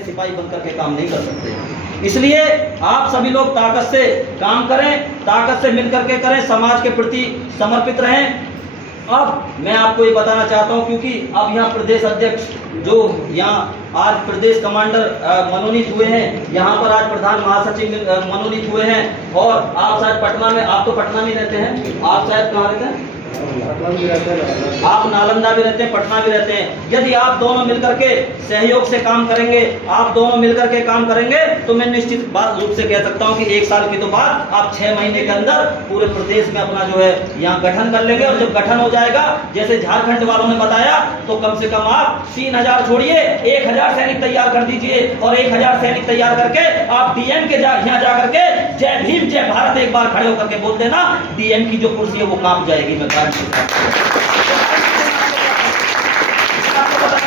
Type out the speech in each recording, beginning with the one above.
के सिपाही बनकर के काम नहीं कर सकते। इसलिए आप सभी लोग ताकत से काम करें, ताकत से मिलकर के करें, समाज के प्रति समर्पित रहें। अब मैं आपको ये बताना चाहता हूँ, क्योंकि अब यहाँ प्रदेश अध्यक्ष जो यहाँ आज प्रदेश कमांडर मनोनीत हुए हैं, यहाँ पर आज प्रधान महासचिव मनोनीत हुए हैं, और आप शायद पटना में, आप तो पटना में रहते हैं, आप शायद कहाँ रहते हैं? आप नालंदा भी रहते हैं, पटना भी रहते हैं। यदि आप दोनों मिलकर के सहयोग से काम करेंगे, आप दोनों मिलकर के काम करेंगे, तो मैं निश्चित बात रूप से कह सकता हूं कि 1 साल के तो बाद आप 6 महीने के अंदर पूरे प्रदेश में अपना जो है यहाँ गठन कर लेंगे। और जब गठन हो जाएगा, जैसे झारखंड वालों ने बताया, तो कम से कम आप 3000 छोड़िए 1000 सैनिक तैयार कर दीजिए, और 1000 सैनिक तैयार करके आप डीएम के यहाँ जा करके जय भीम जय भारत एक बार खड़े होकर के बोल देना, डीएम की जो कुर्सी है वो कांप जाएगी। मैं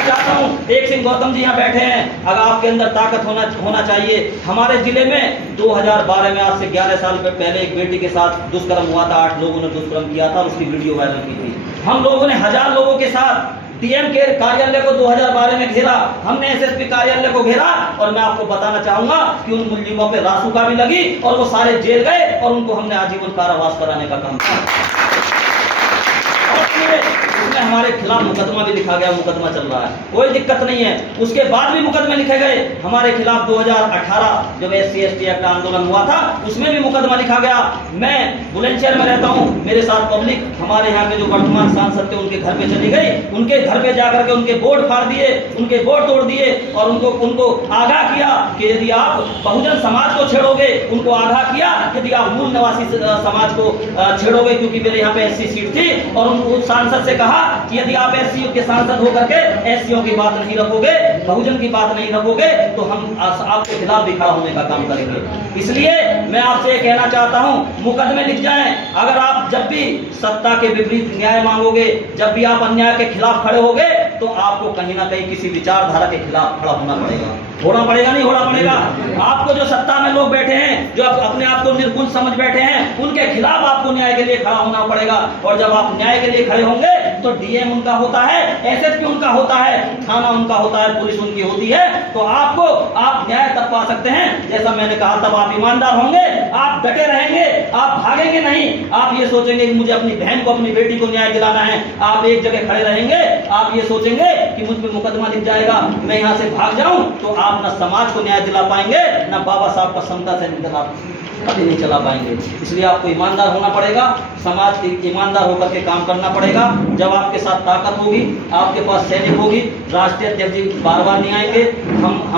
चाहता हूं, एक सिंह गौतम जी यहाँ बैठे हैं, अगर आपके अंदर ताकत होना चाहिए। हमारे जिले में 2012 में, आज से 11 साल पहले एक बेटी के साथ दुष्कर्म हुआ था, 8 लोगों ने दुष्कर्म किया था, उसकी वीडियो वायरल की थी। हम लोगों ने 1000 लोगों के साथ डीएम के कार्यालय को 2012 में घेरा, हमने एसएसपी कार्यालय को घेरा, और मैं आपको बताना चाहूंगा कि उन मुलजिमों पे रासुका भी लगी और वो सारे जेल गए, और उनको हमने आजीवन कारावास कराने का काम किया। उसमें हमारे खिलाफ मुकदमा भी लिखा गया, मुकदमा चल रहा है, कोई दिक्कत नहीं है। उसके बाद भी मुकदमे लिखे गए हमारे खिलाफ। 2018 जब SC/ST एक्ट आंदोलन हुआ था, उसमें भी मुकदमा लिखा गया। मैं बुलंदशहर में रहता हूं, मेरे साथ पब्लिक, हमारे यहाँ के जो वर्तमान सांसद थे, उनके घर पे चली गई, उनके घर पे जाकर के उनके बोर्ड फाड़ दिए, उनके बोर्ड तोड़ दिए, और उनको आगाह किया कि यदि आप बहुजन समाज को छेड़ोगे, उनको आगाह किया यदि आप मूल निवासी समाज को छेड़ोगे, क्योंकि मेरे यहाँ पे SC सीट थी, और उस सांसद से कहा कि यदि आप SC के सांसद होकर के SCओं की बात नहीं रखोगे, बहुजन की बात नहीं रखोगे, तो हम आपके खिलाफ भी खड़ा होने का काम करेंगे। इसलिए मैं आपसे ये कहना चाहता हूं, मुकदमे लिख जाएं। अगर आप जब भी सत्ता के विपरीत न्याय मांगोगे, जब भी आप अन्याय के खिलाफ खड़े होगे, तो आपको कहीं ना कहीं किसी विचारधारा के खिलाफ खड़ा होना पड़ेगा। होना पड़ेगा, नहीं होना पड़ेगा? आपको जो सत्ता में लोग बैठे हैं, जो अपने आप को निर्गुण समझ बैठे हैं, उनके खिलाफ आपको न्याय के लिए खड़ा होना पड़ेगा। और जब आप न्याय के लिए खड़े होंगे, तो डीएम उनका होता है, SSP उनका होता है, थाना उनका होता है, पुलिस उनकी होती है। तो आप न्याय तब पा सकते हैं, जैसा मैंने कहा, तब आप ईमानदार होंगे, आप डटे रहेंगे, आप भागेंगे नहीं। आप ये सोचेंगे कि मुझे अपनी बहन को, अपनी बेटी को न्याय दिलाना है, आप एक जगह खड़े रहेंगे। आप ये सोचेंगे कि मुझ पे मुकदमा लिख जाएगा, मैं यहाँ से भाग जाऊं, तो आप न समाज को न्याय दिला पाएंगे, न बाबा साहब का समता से कभी नहीं चला पाएंगे। इसलिए आपको ईमानदार होना पड़ेगा, समाज के ईमानदार होकर के काम करना पड़ेगा। जब आपके साथ ताकत होगी, आपके पास सैनिक होगी, राष्ट्रीय अध्यक्ष जी बार बार नहीं आएंगे। हम